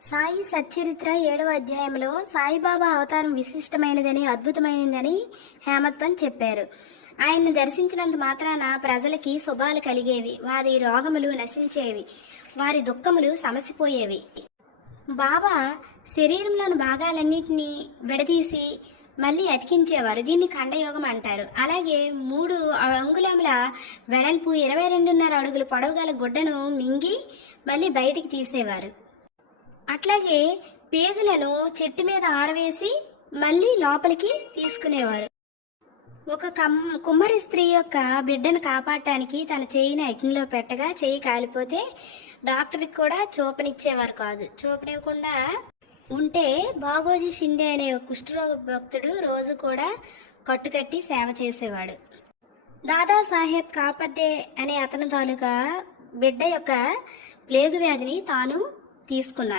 సాయి సచ్చరిత్ర 7వ అధ్యాయంలో సాయిబాబా అవతారం విశిష్టమైనదని అద్భుతమైనదని హేమత్ పంత్ చెప్పారు. ఆయన్ని దర్శించినంత మాత్రాన ప్రజలకి శుభాలు కలిగేవి, వారి రోగములు నశించేవి, వారి దుఃఖములు సమసిపోయేవి. బాబా శరీరంలోని భాగాలన్నింటినీ విడదీసి మళ్ళీ అతికించేవారు. దీన్ని ఖండయోగం అంటారు. అలాగే 3 అంగుళముల వెడల్పు 22.5 అడుగుల పొడవు గల గుడ్డను మింగి మళ్ళీ బయటికి తీసేవారు. అట్లాగే పేగులను చెట్టు మీద ఆరవేసి మళ్ళీ లోపలికి తీసుకునేవారు. ఒక కుమ్మరి స్త్రీ యొక్క బిడ్డను కాపాడటానికి తన చేయిని అగ్నిలో పెట్టగా చేయి కాలిపోతే డాక్టర్కి కూడా చూపనిచ్చేవారు కాదు. చూపనివ్వకుండా ఉంటే బాగోజీ షిండే అనే ఒక కుష్ఠరోగ భక్తుడు రోజు కూడా కట్టుకట్టి సేవ చేసేవాడు. దాదాసాహెబ్ కాపర్డే అనే అతని తాలూకా బిడ్డ యొక్క ప్లేగు వ్యాధిని తాను తీసుకున్నాడు.